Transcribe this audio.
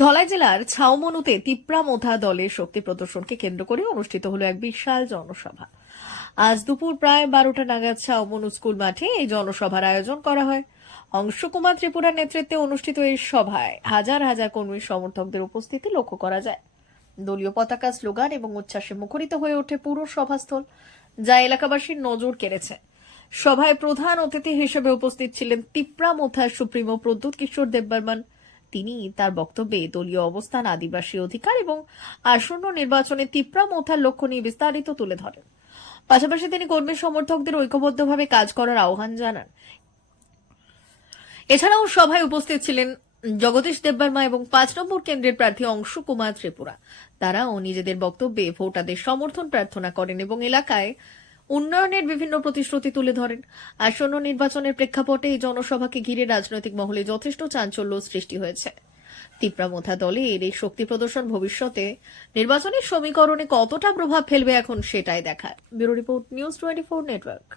ধলাই জেলার ছাউমনুতে তিপ্রামোথা দলের শক্তি প্রদর্শনকে কেন্দ্র করে অনুষ্ঠিত হলো এক বিশাল জনসভা। আজ দুপুর প্রায় 12টা নাগাদ ছাউমনু স্কুল মাঠে এই জনসভার আয়োজন করা হয়। অংশুকুমার ত্রিপুরার নেতৃত্বে অনুষ্ঠিত এই সভায় হাজার হাজার কর্মী সমর্থকদের উপস্থিতি লক্ষ্য করা যায়। দলীয় পতাকা, স্লোগান এবং উচ্ছ্বাসে মুখরিত হয়ে ওঠে পুরো সভাস্থল, যা এলাকাবাসীর নজর কেড়েছে। সভায় প্রধান অতিথি হিসেবে উপস্থিত ছিলেন তিপ্রামোথার সুপ্রিমো প্রদ্যুৎ কিশোর দেববর্মন। তিনি তার বক্তব্যে দলীয় অবস্থান, আদিবাসী অধিকার এবং আসন্ন নির্বাচনে তিপ্রামোথার লক্ষ্য নিয়ে বিস্তারিত তুলে ধরেন। পাশাপাশি তিনি কর্মী সমর্থকদের ঐক্যবদ্ধভাবে কাজ করার আহ্বান জানান। এছাড়াও সভায় উপস্থিত ছিলেন জগদীশ দেববর্মা এবং 5 নম্বর কেন্দ্রের প্রার্থী অংশুকুমার ত্রিপুরা। তারাও নিজেদের বক্তব্যে ভোটারদের সমর্থন প্রার্থনা করেন এবং এলাকায় উন্নয়নের বিভিন্ন প্রতিশ্রুতি তুলে ধরেন। আসন্ন নির্বাচনের প্রেক্ষাপটে এই জনসভাকে ঘিরে রাজনৈতিক মহলে যথেষ্ট চাঞ্চল্য সৃষ্টি হয়েছে। তিপ্রামোথা দলের এই শক্তি প্রদর্শন ভবিষ্যতে নির্বাচনের সমীকরণে কতটা প্রভাব ফেলবে এখন সেটাই দেখার। Bureau report, news 24 network.